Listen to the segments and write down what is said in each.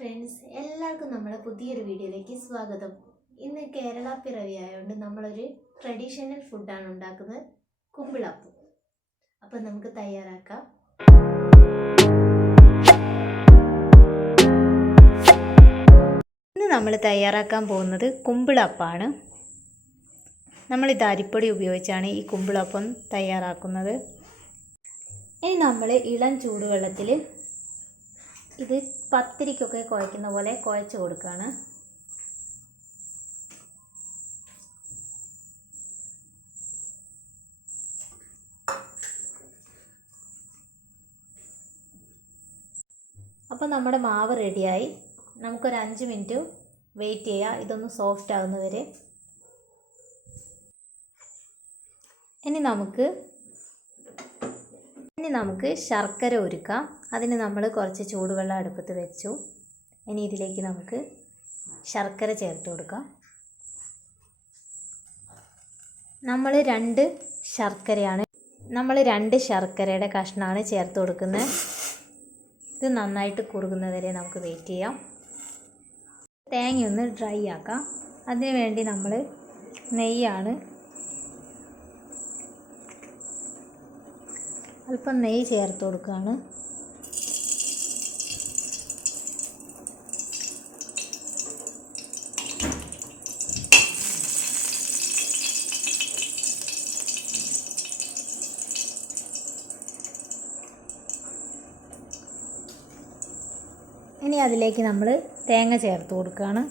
Friends, എല്ലാവർക്കും നമ്മുടെ പുതിയൊരു വീഡിയോയിലേക്ക് സ്വാഗതം. ഇന്ന് കേരള പിറവിയായതുകൊണ്ട് നമ്മളൊരു ട്രഡീഷണൽ ഫുഡാണ് ഉണ്ടാക്കുന്നത്, കുമ്പിളപ്പം. അപ്പം നമുക്ക് തയ്യാറാക്കാം. ഇന്ന് നമ്മൾ തയ്യാറാക്കാൻ പോകുന്നത് കുമ്പിളപ്പമാണ്. നമ്മളിത് അരിപ്പൊടി ഉപയോഗിച്ചാണ് ഈ കുമ്പിളപ്പം തയ്യാറാക്കുന്നത്. ഇനി നമ്മൾ ഇളം ചൂടുവെള്ളത്തിൽ ഇത് പത്തിരിക്കൊക്കെ കുഴയ്ക്കുന്ന പോലെ കുഴച്ച് കൊടുക്കുകയാണ്. അപ്പോൾ നമ്മുടെ മാവ് റെഡിയായി. നമുക്കൊരു 5 മിനിറ്റ് വെയിറ്റ് ചെയ്യാം, ഇതൊന്ന് സോഫ്റ്റ് ആകുന്നവരെ. ഇനി നമുക്ക് ശർക്കര ഉരുക്കാം. അതിന് നമ്മൾ കുറച്ച് ചൂടുവെള്ളം അടുപ്പത്ത് വെച്ചു. ഇനി ഇതിലേക്ക് നമുക്ക് ശർക്കര ചേർത്ത് കൊടുക്കാം. നമ്മൾ 2 ശർക്കരയുടെ കഷ്ണമാണ് ചേർത്ത് കൊടുക്കുന്നത്. ഇത് നന്നായിട്ട് കുറുകുന്നവരെ നമുക്ക് വെയിറ്റ് ചെയ്യാം. തേങ്ങയൊന്ന് ഡ്രൈ ആക്കാം. അതിനു വേണ്ടി നമ്മൾ നെയ്യാണ്, അല്പം നെയ്യ് ചേർത്ത് കൊടുക്കുകയാണ്. ഇനി അതിലേക്ക് നമ്മൾ തേങ്ങ ചേർത്ത് കൊടുക്കുകയാണ്.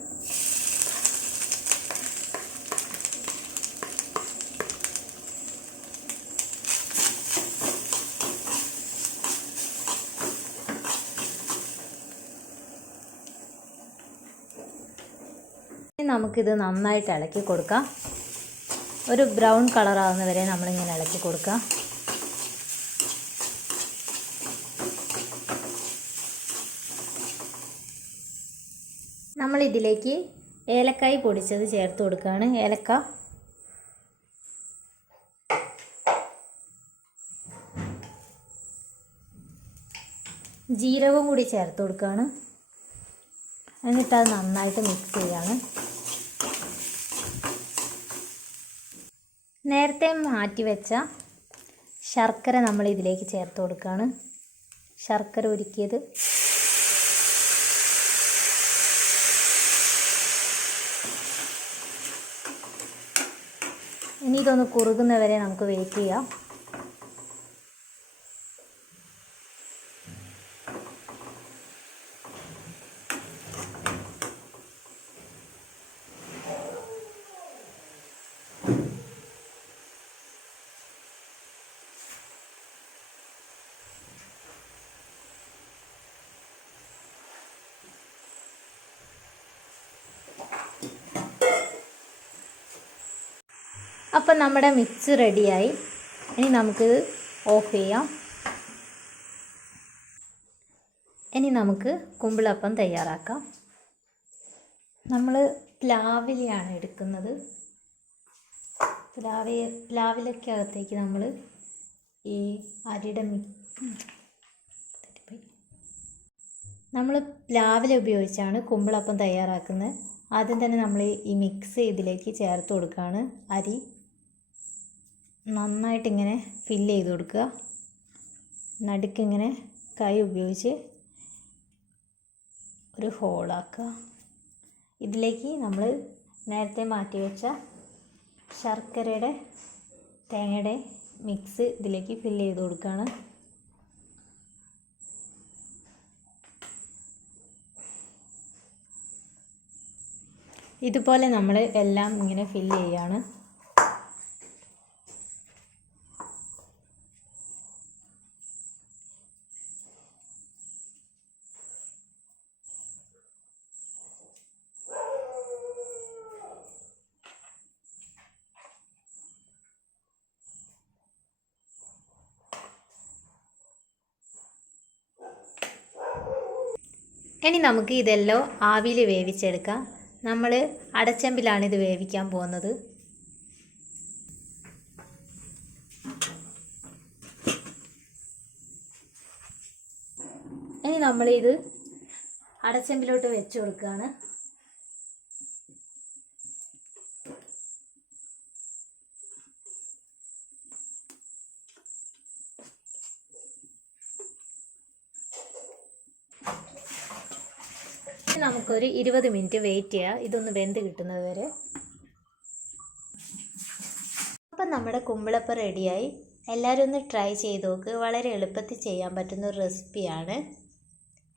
നമുക്കിത് നന്നായിട്ട് ഇളക്കി കൊടുക്കാം. ഒരു ബ്രൗൺ കളറാകുന്ന വരെ നമ്മളിങ്ങനെ ഇളക്കി കൊടുക്കാം. നമ്മളിതിലേക്ക് ഏലക്കായ് പൊടിച്ചത് ചേർത്ത് കൊടുക്കുകയാണ്. ഏലക്ക, ജീരകവും കൂടി ചേർത്ത് കൊടുക്കുകയാണ്. എന്നിട്ടത് നന്നായിട്ട് മിക്സ് ചെയ്യുകയാണ്. നേരത്തെ മാറ്റി വെച്ച ശർക്കര നമ്മൾ ഇതിലേക്ക് ചേർത്ത് കൊടുക്കുകയാണ്. ശർക്കര ഉരുക്കിയത്. ഇനി ഇതൊന്ന് കുറുകുന്നവരെ നമുക്ക് വെയിറ്റ് ചെയ്യാം. അപ്പം നമ്മുടെ മിക്സ് റെഡിയായി. ഇനി നമുക്കിത് ഓഫ് ചെയ്യാം. ഇനി നമുക്ക് കുമ്പിളപ്പം തയ്യാറാക്കാം. നമ്മൾ പ്ലാവിലയാണ് എടുക്കുന്നത്. പ്ലാവിലക്കകത്തേക്ക് നമ്മൾ ഈ അരിയുടെ നമ്മൾ പ്ലാവില ഉപയോഗിച്ചാണ് കുമ്പിളപ്പം തയ്യാറാക്കുന്നത്. ആദ്യം തന്നെ നമ്മൾ ഈ മിക്സ് ഇതിലേക്ക് ചേർത്ത് കൊടുക്കുകയാണ്. അരി നന്നായിട്ടിങ്ങനെ ഫില്ല് ചെയ്ത് കൊടുക്കുക. നടുക്കിങ്ങനെ കൈ ഉപയോഗിച്ച് ഒരു ഹോളാക്കുക. ഇതിലേക്ക് നമ്മൾ നേരത്തെ മാറ്റി വെച്ച ശർക്കരയുടെ തേങ്ങയുടെ മിക്സ് ഇതിലേക്ക് ഫില്ല് ചെയ്ത് കൊടുക്കുകയാണ്. ഇതുപോലെ നമ്മൾ എല്ലാം ഇങ്ങനെ ഫില്ല് ചെയ്യുകയാണ്. ഇനി നമുക്ക് ഇതെല്ലാം ആവിയിൽ വേവിച്ചെടുക്കാം. നമ്മൾ അടച്ചെമ്പിലാണ് ഇത് വേവിക്കാൻ പോകുന്നത്. ഇനി നമ്മളിത് അടച്ചെമ്പിലോട്ട് വെച്ച് കൊടുക്കുകയാണ്. നമുക്കൊരു 20 മിനിറ്റ് വെയിറ്റ് ചെയ്യാം, ഇതൊന്ന് വെന്ത് കിട്ടുന്നത് വരെ. അപ്പം നമ്മുടെ കുമ്പിളപ്പം റെഡിയായി. എല്ലാവരും ഒന്ന് ട്രൈ ചെയ്ത് നോക്ക്. വളരെ എളുപ്പത്തിൽ ചെയ്യാൻ പറ്റുന്ന ഒരു റെസിപ്പിയാണ്.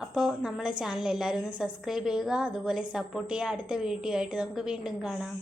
അപ്പോൾ നമ്മളെ ചാനൽ എല്ലാവരും ഒന്ന് സബ്സ്ക്രൈബ് ചെയ്യുക, അതുപോലെ സപ്പോർട്ട് ചെയ്യുക. അടുത്ത വീഡിയോ ആയിട്ട് നമുക്ക് വീണ്ടും കാണാം.